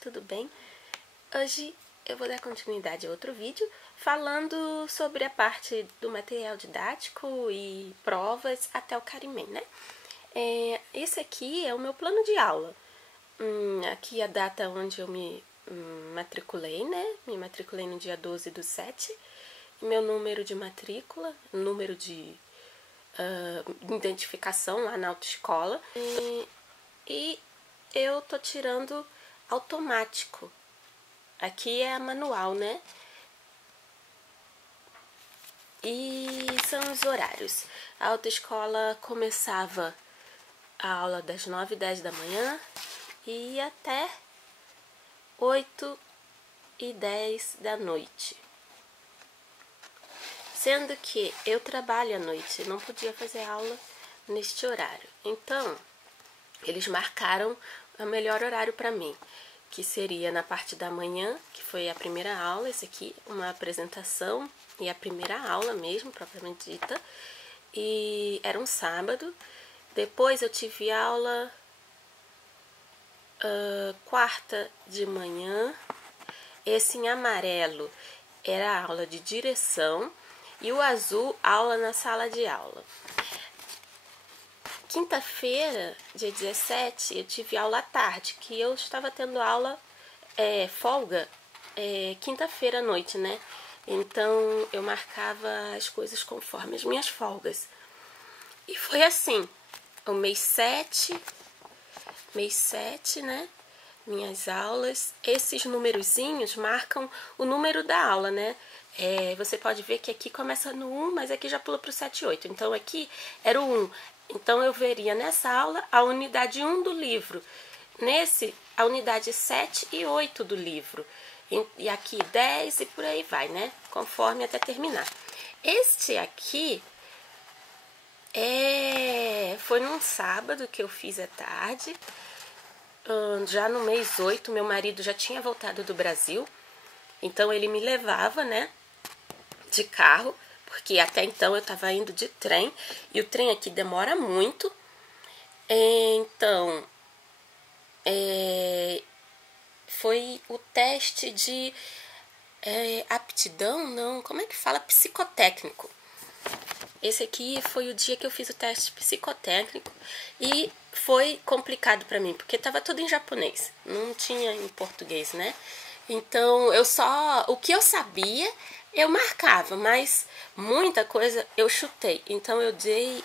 tudo bem? Hoje eu vou dar continuidade a outro vídeo falando sobre a parte do material didático e provas até o Carimem, né? Esse aqui é o meu plano de aula. Aqui a data onde eu me matriculei, né? Me matriculei no dia 12/7. Meu número de matrícula, número de identificação lá na autoescola. E eu tô tirando automático. Aqui é a manual, né? E são os horários. A autoescola começava a aula das 9h10 da manhã e ia até 8h10 da noite. Sendo que eu trabalho à noite, não podia fazer aula neste horário. Então, eles marcaram o melhor horário para mim, que seria na parte da manhã, que foi a primeira aula, esse aqui, uma apresentação e a primeira aula mesmo, propriamente dita, e era um sábado. Depois eu tive aula quarta de manhã, esse em amarelo era a aula de direção e o azul, aula na sala de aula. Quinta-feira, dia 17, eu tive aula à tarde, que eu estava tendo aula, folga, quinta-feira à noite, né? Então, eu marcava as coisas conforme as minhas folgas. E foi assim, o mês 7, né? Minhas aulas, esses numerozinhos marcam o número da aula, né? Você pode ver que aqui começa no 1, mas aqui já pula para o 7 e 8. Então, aqui era o 1. Então, eu veria nessa aula a unidade 1 do livro. Nesse, a unidade 7 e 8 do livro. E aqui 10 e por aí vai, né? Conforme até terminar. Este aqui foi num sábado que eu fiz à tarde. Já no mês 8, meu marido já tinha voltado do Brasil. Então, ele me levava, né? De carro. Porque até então eu estava indo de trem. E o trem aqui demora muito. Então, foi o teste de aptidão, não, como é que fala? Psicotécnico. Esse aqui foi o dia que eu fiz o teste psicotécnico e foi complicado para mim, porque estava tudo em japonês, não tinha em português, né? Então, o que eu sabia, eu marcava, mas muita coisa eu chutei. Então, eu dei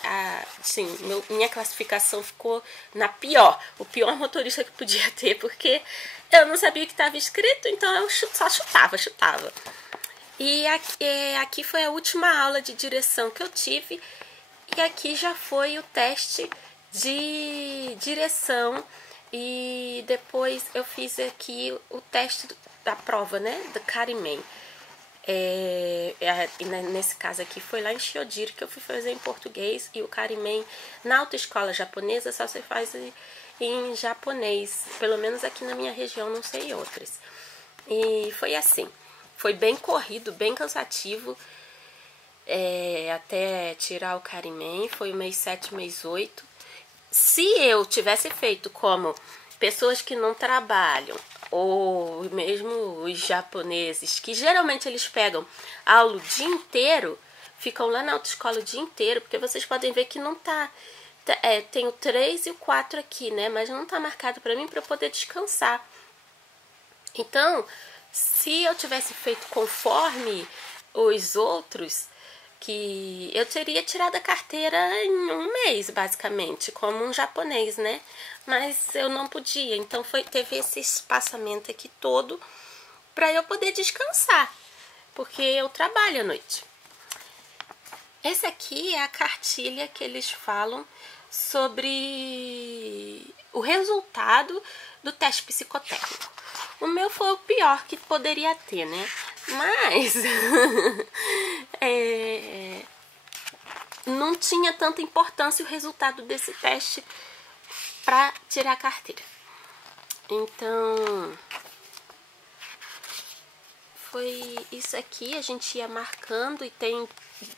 minha classificação ficou na pior. O pior motorista que podia ter, porque eu não sabia o que estava escrito, então eu só chutava. E aqui foi a última aula de direção que eu tive. E aqui já foi o teste de direção. E depois eu fiz aqui o teste da prova, né? Do Carimem. Nesse caso aqui foi lá em Shiodiri que eu fui fazer em português. E o Carimem na autoescola japonesa só se faz em japonês. Pelo menos aqui na minha região, não sei outras. E foi assim. Foi bem corrido, bem cansativo, até tirar o Carimem, foi o mês 7, mês 8. Se eu tivesse feito como pessoas que não trabalham, ou mesmo os japoneses, que geralmente eles pegam aula o dia inteiro, ficam lá na autoescola o dia inteiro, porque vocês podem ver que não tá... tem o 3 e o 4 aqui, né? Mas não tá marcado pra mim pra eu poder descansar. Então, se eu tivesse feito conforme os outros, que eu teria tirado a carteira em um mês, basicamente, como um japonês, né? Mas eu não podia, então teve esse espaçamento aqui todo para eu poder descansar, porque eu trabalho à noite. Esse aqui é a cartilha que eles falam sobre o resultado do teste psicotécnico. O meu foi o pior que poderia ter, né? Mas não tinha tanta importância o resultado desse teste para tirar a carteira. Então, foi isso aqui, a gente ia marcando e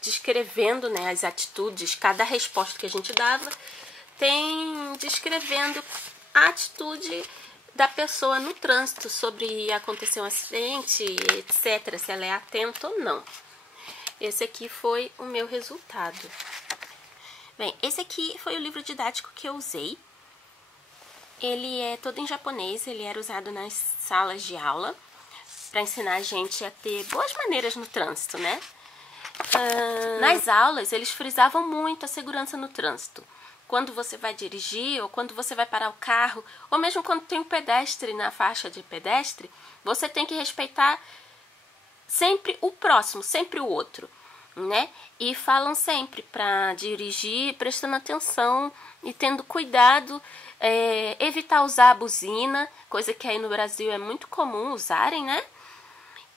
descrevendo, né, as atitudes, cada resposta que a gente dava, tem descrevendo a atitude da pessoa no trânsito, sobre acontecer um acidente, etc, se ela é atenta ou não. Esse aqui foi o meu resultado. Bem, esse aqui foi o livro didático que eu usei. Ele é todo em japonês, ele era usado nas salas de aula para ensinar a gente a ter boas maneiras no trânsito, né? Nas aulas, eles frisavam muito a segurança no trânsito. Quando você vai dirigir, ou quando você vai parar o carro, ou mesmo quando tem um pedestre na faixa de pedestre, você tem que respeitar sempre o próximo, sempre o outro, né? E falam sempre para dirigir prestando atenção e tendo cuidado, evitar usar a buzina, coisa que aí no Brasil é muito comum usarem, né?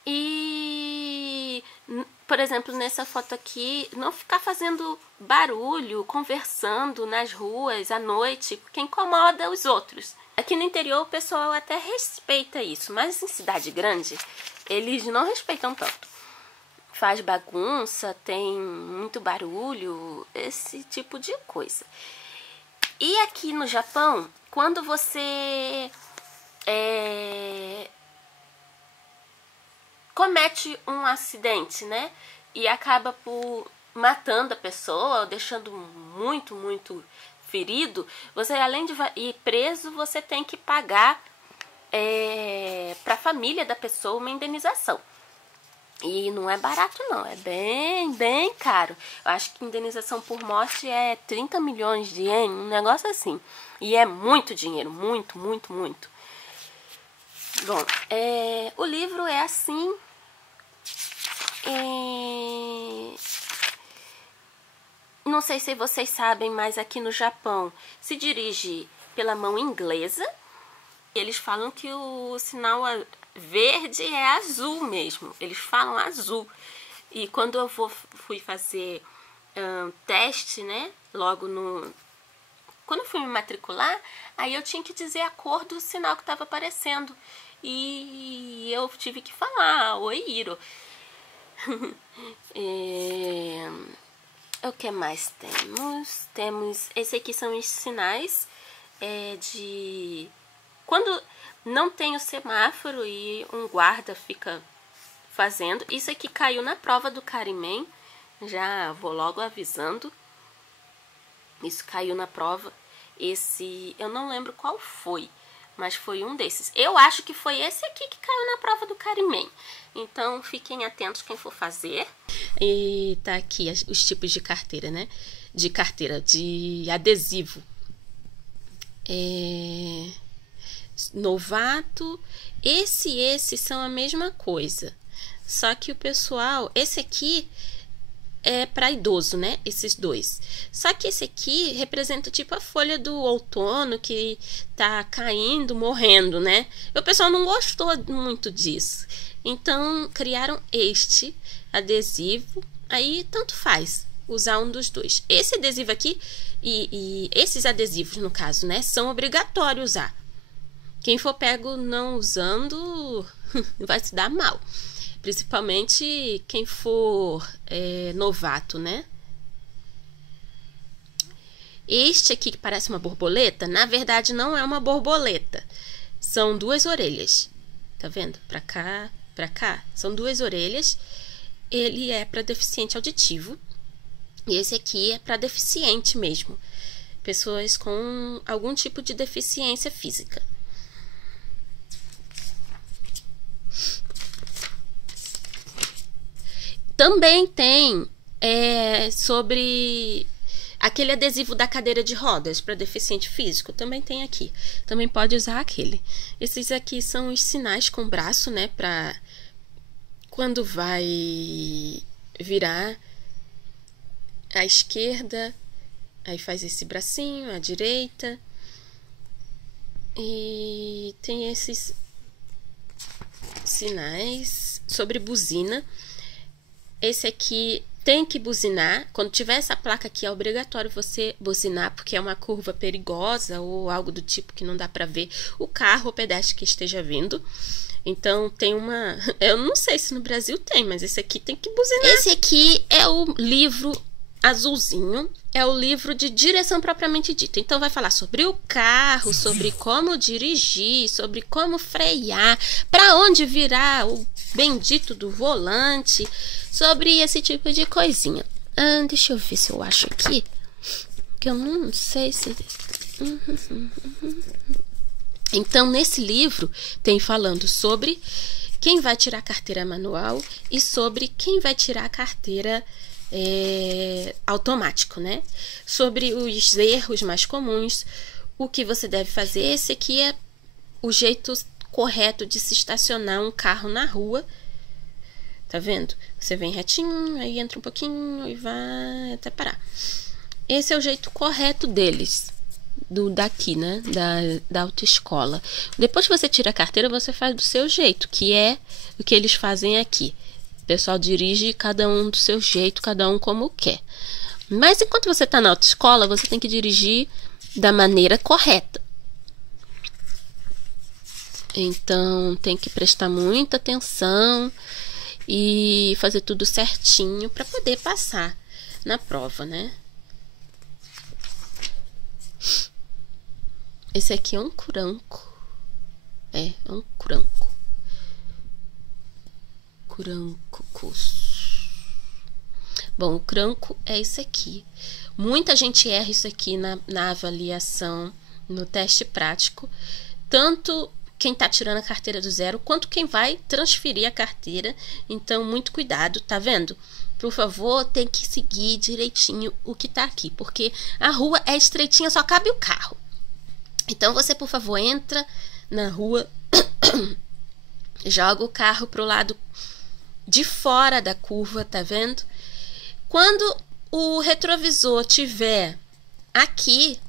E, por exemplo, nessa foto aqui, não ficar fazendo barulho, conversando nas ruas à noite, porque incomoda os outros. Aqui no interior o pessoal até respeita isso, mas em cidade grande eles não respeitam tanto. Faz bagunça, tem muito barulho, esse tipo de coisa. E aqui no Japão, quando você comete um acidente, né? E acaba por matando a pessoa, ou deixando muito, muito ferido, você, além de ir preso, você tem que pagar para a família da pessoa uma indenização. E não é barato não, é bem, bem caro. Eu acho que indenização por morte é 30 milhões de ien, um negócio assim. E é muito dinheiro, muito, muito, muito. Bom, o livro é assim. Não sei se vocês sabem, mas aqui no Japão se dirige pela mão inglesa. Eles falam que o sinal verde é azul mesmo. Eles falam azul. E quando eu fui fazer teste, né? Quando eu fui me matricular, aí eu tinha que dizer a cor do sinal que estava aparecendo. E eu tive que falar, oi, Iro. O que mais temos? Esse aqui são os sinais de quando não tem o semáforo e um guarda fica fazendo. Isso aqui caiu na prova do Karimen, já vou logo avisando. Isso caiu na prova. Esse, eu não lembro qual foi, mas foi um desses. Eu acho que foi esse aqui que caiu na prova do Karimen. Então, fiquem atentos quem for fazer. E tá aqui os tipos de carteira, né? De adesivo. Novato. Esses são a mesma coisa. Só que o pessoal... Esse aqui é para idoso, né? Esses dois. Só que esse aqui representa tipo a folha do outono que tá caindo, morrendo, né? E o pessoal não gostou muito disso. Então, criaram este adesivo. Aí, tanto faz usar um dos dois. Esse adesivo aqui e esses adesivos, no caso, né? São obrigatórios usar. Quem for pego não usando vai se dar mal. Principalmente quem for novato, né? Este aqui que parece uma borboleta, na verdade não é uma borboleta. São duas orelhas. Tá vendo? Pra cá, pra cá. São duas orelhas. Ele é para deficiente auditivo. E esse aqui é para deficiente mesmo. Pessoas com algum tipo de deficiência física. Também tem sobre aquele adesivo da cadeira de rodas para deficiente físico. Também tem aqui. Também pode usar aquele. Esses aqui são os sinais com o braço, né? Para quando vai virar à esquerda, aí faz esse bracinho, à direita. E tem esses sinais sobre buzina. Esse aqui tem que buzinar. Quando tiver essa placa aqui, é obrigatório você buzinar, porque é uma curva perigosa ou algo do tipo que não dá para ver o carro ou pedestre que esteja vindo. Então, tem uma... Eu não sei se no Brasil tem, mas esse aqui tem que buzinar. Esse aqui é o livro azulzinho é o livro de direção propriamente dita. Então vai falar sobre o carro, sobre como dirigir, sobre como frear, para onde virar o bendito do volante, sobre esse tipo de coisinha. Deixa eu ver se eu acho aqui, que eu não sei se... Então, nesse livro, tem falando sobre quem vai tirar a carteira manual e sobre quem vai tirar a carteira automático, né? Sobre os erros mais comuns, o que você deve fazer. Esse aqui é o jeito correto de se estacionar um carro na rua. Tá vendo? Você vem retinho, aí entra um pouquinho e vai até parar. Esse é o jeito correto deles. Daqui, né? Da autoescola. Depois que você tira a carteira, você faz do seu jeito, que é o que eles fazem aqui. O pessoal dirige cada um do seu jeito, cada um como quer. Mas enquanto você está na autoescola, você tem que dirigir da maneira correta. Então, tem que prestar muita atenção e fazer tudo certinho para poder passar na prova, né? Esse aqui é um curanco. É um curanco. Curancos. Bom, o cranco é isso aqui. Muita gente erra isso aqui na avaliação, no teste prático. Tanto quem está tirando a carteira do zero, quanto quem vai transferir a carteira. Então, muito cuidado, tá vendo? Por favor, tem que seguir direitinho o que tá aqui, porque a rua é estreitinha, só cabe o carro. Então, você, por favor, entra na rua, joga o carro pro lado de fora da curva, tá vendo? Quando o retrovisor tiver aqui,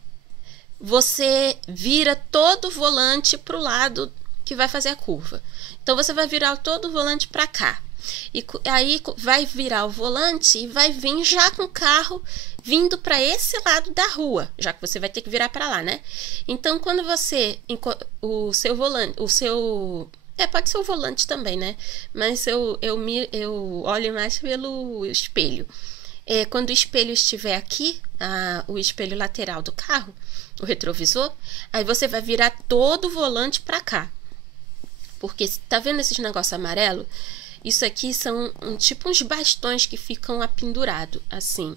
você vira todo o volante pro lado que vai fazer a curva. Então, você vai virar todo o volante para cá. E aí, vai virar o volante e vai vir já com o carro vindo para esse lado da rua, já que você vai ter que virar para lá, né? Então, quando você... O seu volante... pode ser o volante também, né? Mas eu olho mais pelo espelho. Quando o espelho estiver aqui, o espelho lateral do carro, o retrovisor, aí você vai virar todo o volante para cá. Porque, tá vendo esses negócios amarelo? Isso aqui são tipo uns bastões que ficam apendurados, assim.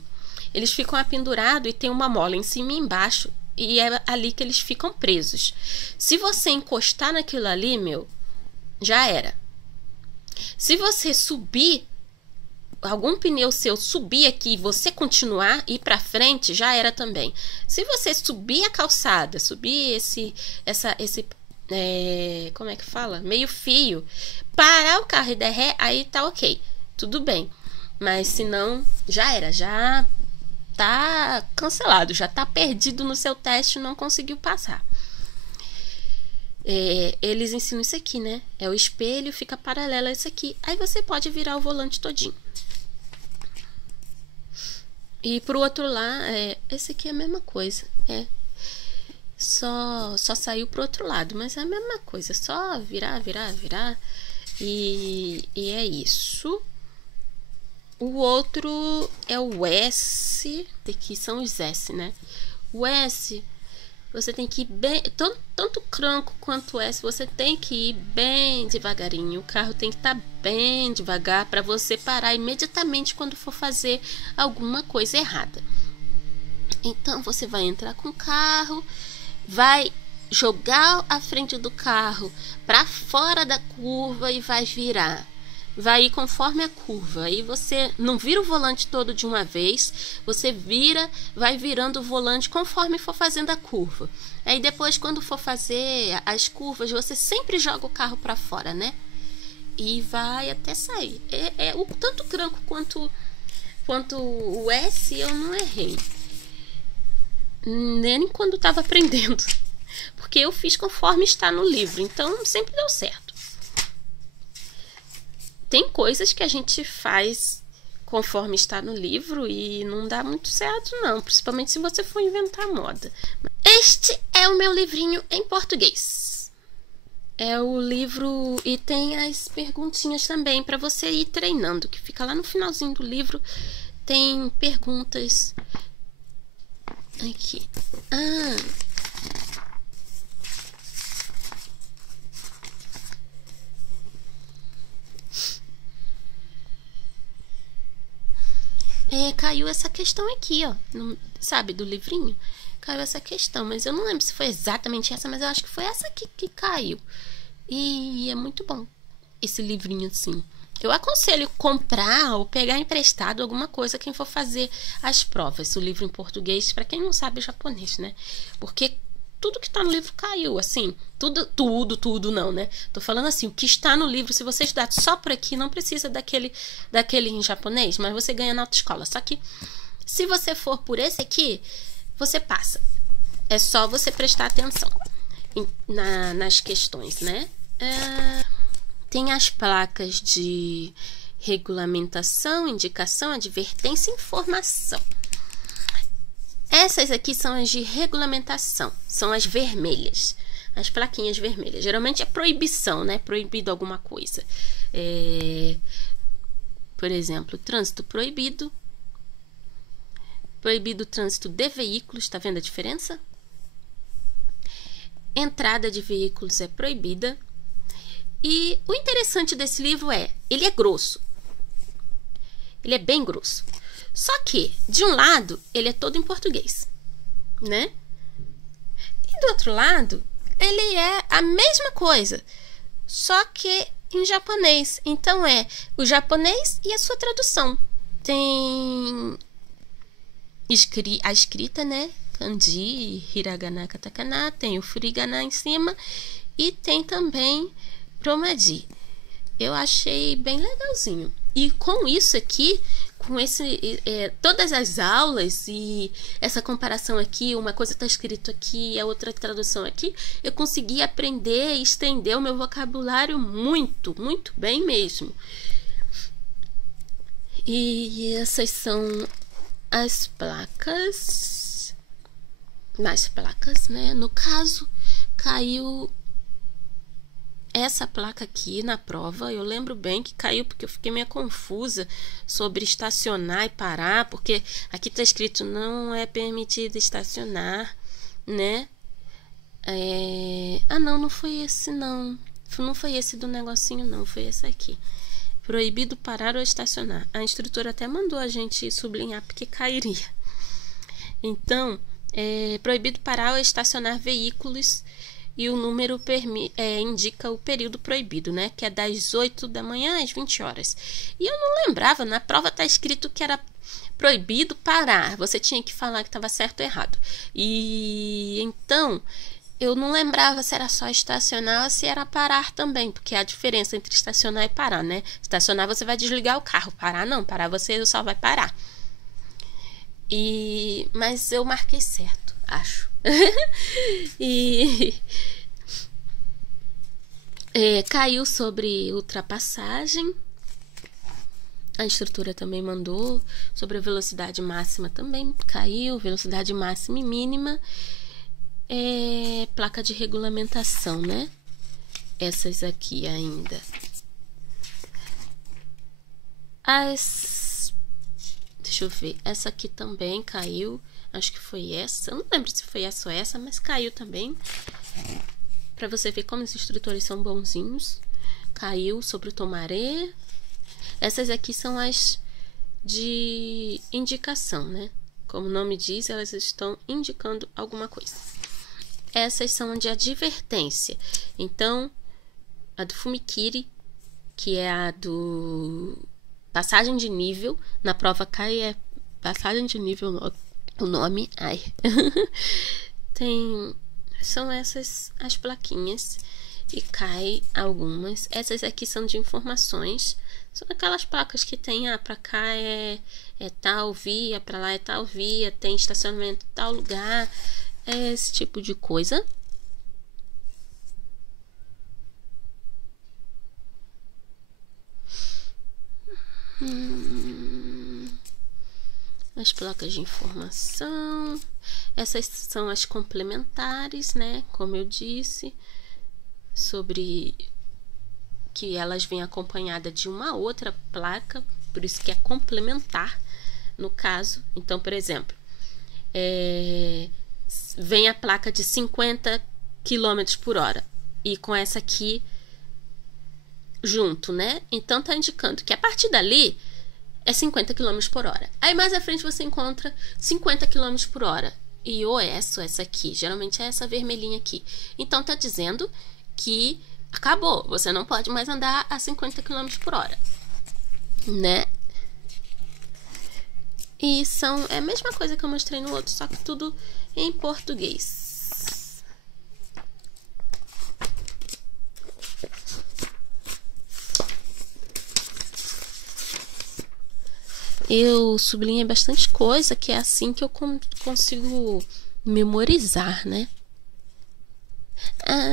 Eles ficam apendurados e tem uma mola em cima e embaixo, e é ali que eles ficam presos. Se você encostar naquilo ali, já era. Se você subir, algum pneu seu subir aqui e você continuar, ir para frente, já era também. Se você subir a calçada, subir como é que fala? Meio fio, parar o carro e der ré, aí tá ok, tudo bem. Mas se não, já era, já tá cancelado, já tá perdido no seu teste, não conseguiu passar. Eles ensinam isso aqui, né? É o espelho, fica paralelo a isso aqui. Aí você pode virar o volante todinho. E pro outro lado, esse aqui é a mesma coisa. Só saiu pro outro lado, mas é a mesma coisa. Só virar. E é isso. O outro é o S. Aqui são os S, né? O S, você tem que ir bem... Tanto o cranco quanto o S, você tem que ir bem devagarinho. O carro tem que estar bem devagar para você parar imediatamente quando for fazer alguma coisa errada. Então, você vai entrar com o carro, vai jogar a frente do carro para fora da curva e vai virar. Vai ir conforme a curva. Aí você não vira o volante todo de uma vez, você vai virando o volante conforme for fazendo a curva. Aí depois, quando for fazer as curvas, você sempre joga o carro para fora, né? E vai até sair. Tanto o cranco quanto o S eu não errei. Nem quando estava aprendendo. Porque eu fiz conforme está no livro, então sempre deu certo. Tem coisas que a gente faz conforme está no livro e não dá muito certo, não. Principalmente se você for inventar moda. Este é o meu livrinho em português. É o livro e tem as perguntinhas também para você ir treinando, que fica lá no finalzinho do livro. tem perguntas aqui. Caiu essa questão aqui, ó. Sabe, do livrinho? Caiu essa questão, mas eu não lembro se foi exatamente essa, mas eu acho que foi essa aqui que caiu. E é muito bom esse livrinho assim. Eu aconselho comprar ou pegar emprestado alguma coisa quem for fazer as provas. O livro em português, para quem não sabe japonês, né? Porque tudo que tá no livro caiu, assim. Tudo não, né? Tô falando assim, o que está no livro, se você estudar só por aqui, não precisa daquele em japonês, mas você ganha na autoescola. Só que, se você for por esse aqui, você passa. É só você prestar atenção nas questões, né? Tem as placas de regulamentação, indicação, advertência e informação. Essas aqui são as de regulamentação, são as vermelhas, as plaquinhas vermelhas. Geralmente é proibição, né? Proibido alguma coisa. Por exemplo, trânsito proibido. Proibido o trânsito de veículos, tá vendo a diferença? Entrada de veículos é proibida. E o interessante desse livro ele é grosso. Ele é bem grosso. Só que, de um lado, ele é todo em português, né? E do outro lado, ele é a mesma coisa, só que em japonês. Então, o japonês e a sua tradução. Tem a escrita, né? Kanji, hiragana, katakana. Tem o furigana em cima. E tem também romaji. Eu achei bem legalzinho. E com isso aqui, com todas as aulas e essa comparação aqui, uma coisa está escrito aqui, a outra tradução aqui, eu consegui aprender e estender o meu vocabulário muito, muito bem mesmo. E essas são as placas. Mais placas, né? No caso, caiu essa placa aqui na prova. Eu lembro bem que caiu porque eu fiquei meio confusa sobre estacionar e parar, porque aqui tá escrito não é permitido estacionar, né? Não foi esse não. Não foi esse do negocinho não, foi esse aqui. Proibido parar ou estacionar. A instrutora até mandou a gente sublinhar porque cairia. Então, proibido parar ou estacionar veículos. E o número indica o período proibido, né? Que é das 8 da manhã às 20 horas. E eu não lembrava, na prova tá escrito que era proibido parar. Você tinha que falar que estava certo ou errado. E então, eu não lembrava se era só estacionar ou se era parar também. Porque a diferença entre estacionar e parar, né? Estacionar você vai desligar o carro. Parar não, parar você só vai parar. Mas eu marquei certo, acho. Caiu sobre ultrapassagem. A instrutora também mandou. Sobre a velocidade máxima também caiu. Velocidade máxima e mínima. Placa de regulamentação, né? Essas aqui ainda. Deixa eu ver. Essa aqui também caiu. Acho que foi essa. Eu não lembro se foi essa ou essa, mas caiu também. Pra você ver como os instrutores são bonzinhos. Caiu sobre o tomaré. Essas aqui são as de indicação, né? Como o nome diz, elas estão indicando alguma coisa. Essas são de advertência. Então, a do Fumikiri, que é a do passagem de nível. Na prova cai passagem de nível o nome. São essas as plaquinhas. E cai algumas. Essas aqui são de informações. São aquelas placas que tem, pra cá é tal via, pra lá é tal via, tem estacionamento em tal lugar. Esse tipo de coisa. As placas de informação. Essas são as complementares, né? Como eu disse, sobre que elas vêm acompanhadas de uma outra placa, por isso que é complementar, no caso. Então, por exemplo, vem a placa de 50 km por hora e com essa aqui junto, né? Então tá indicando que a partir dali é 50 km por hora. Aí mais à frente você encontra 50 km por hora. E ou essa aqui, geralmente é essa vermelhinha aqui. Então tá dizendo que acabou, você não pode mais andar a 50 km por hora, né? E é a mesma coisa que eu mostrei no outro, só que tudo em português. Eu sublinhei bastante coisa, que é assim que eu consigo memorizar, né?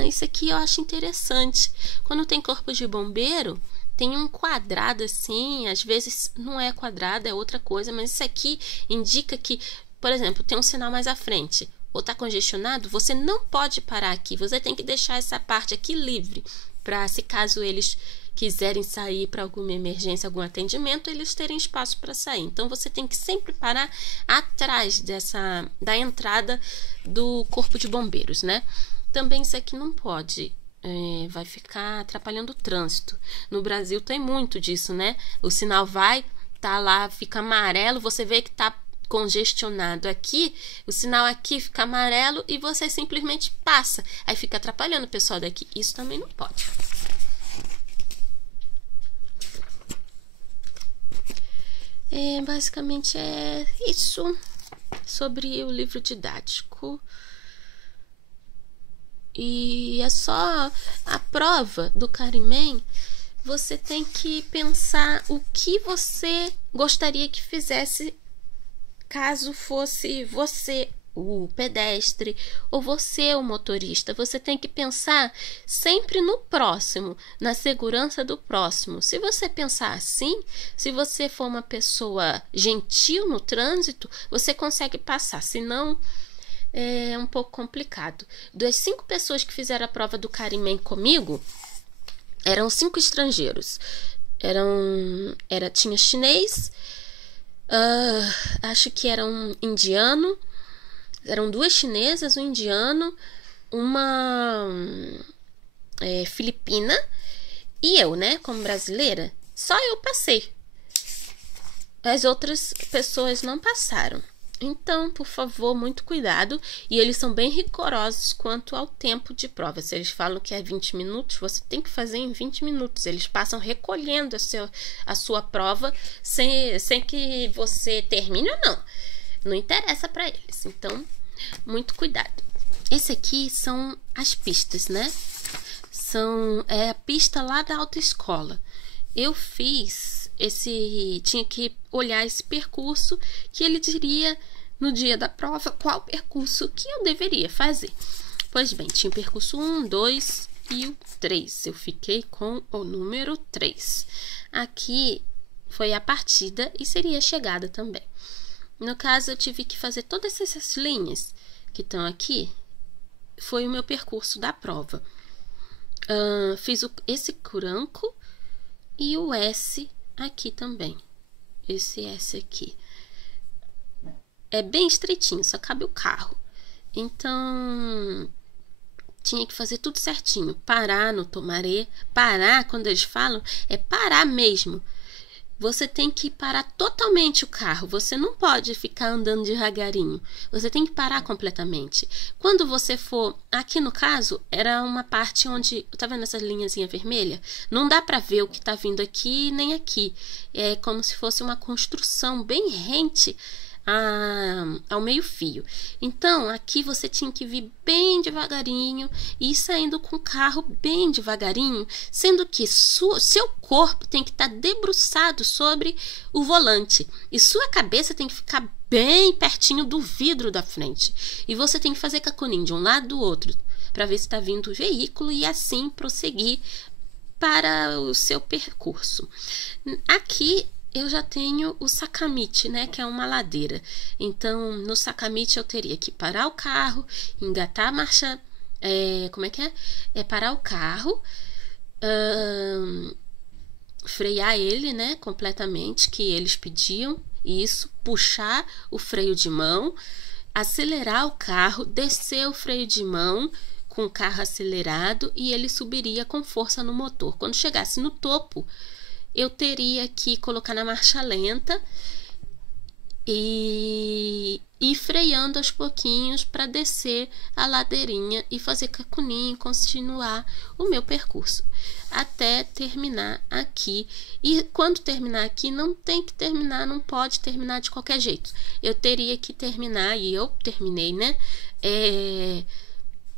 Isso aqui eu acho interessante. Quando tem corpo de bombeiro, tem um quadrado assim, às vezes não é quadrado, é outra coisa, mas isso aqui indica que, por exemplo, tem um sinal mais à frente, ou está congestionado, você não pode parar aqui, você tem que deixar essa parte aqui livre, para se caso eles quiserem sair para alguma emergência, algum atendimento, eles terem espaço para sair. Então você tem que sempre parar atrás da entrada do corpo de bombeiros, né? Também isso aqui não pode, vai ficar atrapalhando o trânsito. No Brasil tem muito disso, né? O sinal tá lá, fica amarelo, você vê que tá congestionado aqui, o sinal aqui fica amarelo e você simplesmente passa. Aí fica atrapalhando o pessoal daqui. Isso também não pode. Basicamente é isso sobre o livro didático. E é só a prova do Carimem. Você tem que pensar o que você gostaria que fizesse caso fosse você o pedestre ou você o motorista. Você tem que pensar sempre no próximo, na segurança do próximo. Se você pensar assim, se você for uma pessoa gentil no trânsito, você consegue passar, senão é um pouco complicado. Das 5 pessoas que fizeram a prova do Carimem comigo, eram 5 estrangeiros. Tinha chinês, acho que era um indiano, eram 2 chinesas, um indiano, uma filipina e eu, né, como brasileira. Só eu passei. As outras pessoas não passaram. Então, por favor, muito cuidado. E eles são bem rigorosos quanto ao tempo de prova. Se eles falam que é 20 minutos, você tem que fazer em 20 minutos. Eles passam recolhendo a sua prova sem que você termine ou não. Não interessa para eles. Então, muito cuidado. Esse aqui são as pistas, né? É a pista lá da autoescola. Eu fiz tinha que olhar esse percurso que ele diria no dia da prova qual percurso que eu deveria fazer. Pois bem, tinha o percurso 1, 2 e o 3. Eu fiquei com o número 3. Aqui foi a partida e seria a chegada também. No caso, eu tive que fazer todas essas linhas que estão aqui. Foi o meu percurso da prova. Fiz esse curanco e o S aqui também. Esse S aqui. É bem estreitinho, só cabe o carro. Então, tinha que fazer tudo certinho. Parar no tomaré. Parar, quando eles falam, é parar mesmo. Você tem que parar totalmente o carro. Você não pode ficar andando devagarinho. Você tem que parar completamente. Quando você for... Aqui no caso, era uma parte onde... Tá vendo essa linhazinha vermelha? Não dá pra ver o que tá vindo aqui nem aqui. É como se fosse uma construção bem rente ao meio fio. Então, aqui você tinha que vir bem devagarinho e ir saindo com o carro bem devagarinho, sendo que seu corpo tem que estar debruçado sobre o volante e sua cabeça tem que ficar bem pertinho do vidro da frente. E você tem que fazer caconinho de um lado do outro para ver se está vindo o veículo e assim prosseguir para o seu percurso. Aqui eu já tenho o Sakamichi, né, que é uma ladeira. Então, no Sakamichi eu teria que parar o carro, engatar a marcha... como é que é? É parar o carro, frear ele, né, completamente, que eles pediam isso, puxar o freio de mão, acelerar o carro, descer o freio de mão com o carro acelerado e ele subiria com força no motor. Quando chegasse no topo, eu teria que colocar na marcha lenta e ir freando aos pouquinhos para descer a ladeirinha e fazer cacuninho e continuar o meu percurso até terminar aqui. E quando terminar aqui, não tem que terminar, não pode terminar de qualquer jeito. Eu teria que terminar, e eu terminei, né?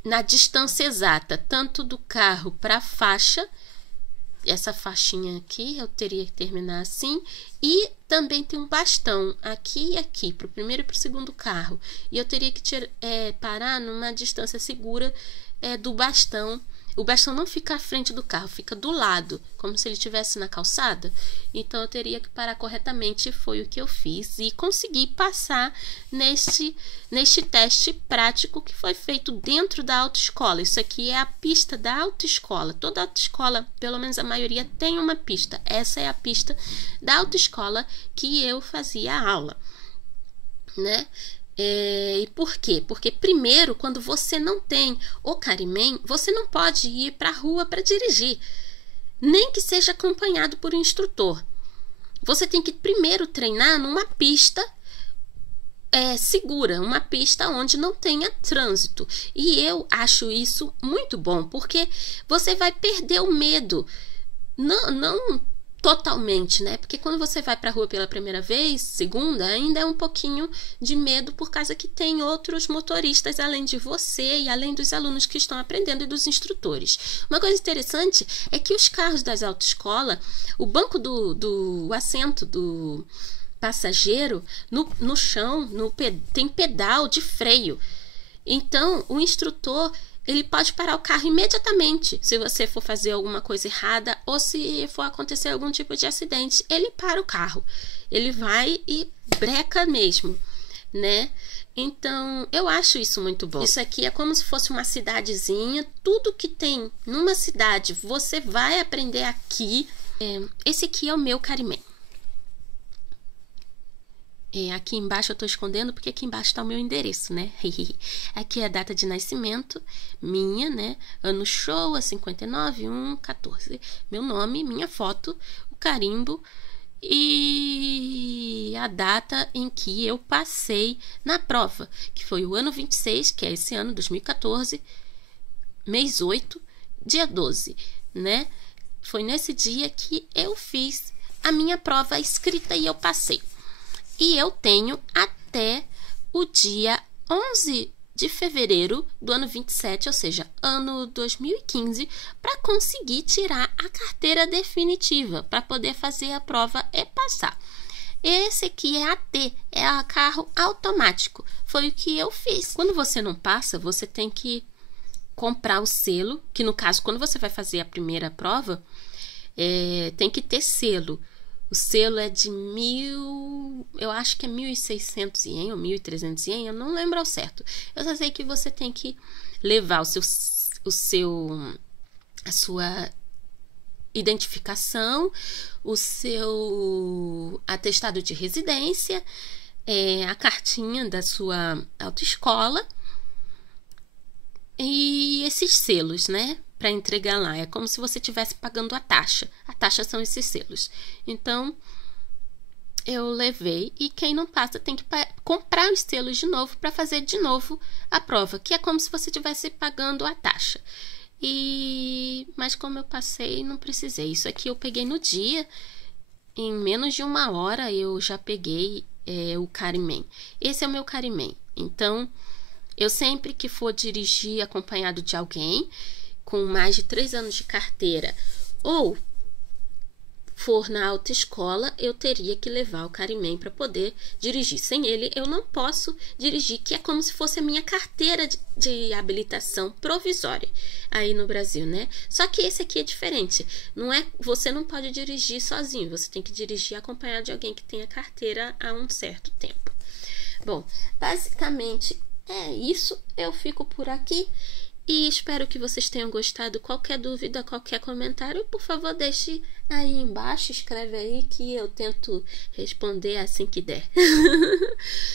Na distância exata, tanto do carro para a faixa, essa faixinha aqui, eu teria que terminar assim. E também tem um bastão aqui e aqui, para o primeiro e para o segundo carro. E eu teria que parar numa distância segura do bastão. O bastão não fica à frente do carro, fica do lado, como se ele estivesse na calçada. Então eu teria que parar corretamente, foi o que eu fiz. E consegui passar neste teste prático que foi feito dentro da autoescola. Isso aqui é a pista da autoescola. Toda autoescola, pelo menos a maioria, tem uma pista. Essa é a pista da autoescola que eu fazia a aula, né? E por quê? Porque primeiro, quando você não tem o Carimem, você não pode ir para a rua para dirigir, nem que seja acompanhado por um instrutor. Você tem que primeiro treinar numa pista segura, uma pista onde não tenha trânsito. E eu acho isso muito bom, porque você vai perder o medo, não totalmente, né? Porque quando você vai para a rua pela primeira vez, segunda, ainda é um pouquinho de medo por causa que tem outros motoristas além de você e além dos alunos que estão aprendendo e dos instrutores. Uma coisa interessante é que os carros das autoescolas, o banco do assento do passageiro no chão, tem pedal de freio. Então, o instrutor ele pode parar o carro imediatamente se você for fazer alguma coisa errada ou se for acontecer algum tipo de acidente. Ele para o carro, ele vai e breca mesmo, né? Então, eu acho isso muito bom. Isso aqui é como se fosse uma cidadezinha. Tudo que tem numa cidade, você vai aprender aqui. Esse aqui é o meu Carimem. Aqui embaixo eu tô escondendo porque aqui embaixo tá o meu endereço, né? Aqui é a data de nascimento minha, né? Ano show, 59/1/14. Meu nome, minha foto, o carimbo e a data em que eu passei na prova, que foi o ano 26, que é esse ano, 2014, mês 8, dia 12, né? Foi nesse dia que eu fiz a minha prova escrita e eu passei. E eu tenho até o dia 11 de fevereiro do ano 27, ou seja, ano 2015, para conseguir tirar a carteira definitiva, para poder fazer a prova e passar. Esse aqui é AT, é a carro automático. Foi o que eu fiz. Quando você não passa, você tem que comprar o selo, que no caso, quando você vai fazer a primeira prova, tem que ter selo. O selo é de eu acho que é 1.600 ien ou 1.300 ien, eu não lembro ao certo. Eu só sei que você tem que levar a sua identificação, o seu atestado de residência, a cartinha da sua autoescola e esses selos, né? Para entregar lá. É como se você estivesse pagando a taxa. A taxa são esses selos. Então, eu levei e quem não passa tem que comprar os selos de novo para fazer de novo a prova, que é como se você estivesse pagando a taxa. Mas como eu passei, não precisei. Isso aqui eu peguei no dia, em menos de 1 hora eu já peguei o Carimem. Esse é o meu Carimem. Então, eu sempre que for dirigir acompanhado de alguém com mais de 3 anos de carteira ou for na autoescola, eu teria que levar o Carimem para poder dirigir. Sem ele, eu não posso dirigir, que é como se fosse a minha carteira de habilitação provisória aí no Brasil, né? Só que esse aqui é diferente. Você não pode dirigir sozinho, você tem que dirigir acompanhado de alguém que tenha carteira há um certo tempo. Bom, basicamente é isso. Eu fico por aqui E espero que vocês tenham gostado. Qualquer dúvida, qualquer comentário, por favor, deixe aí embaixo, escreve aí que eu tento responder assim que der.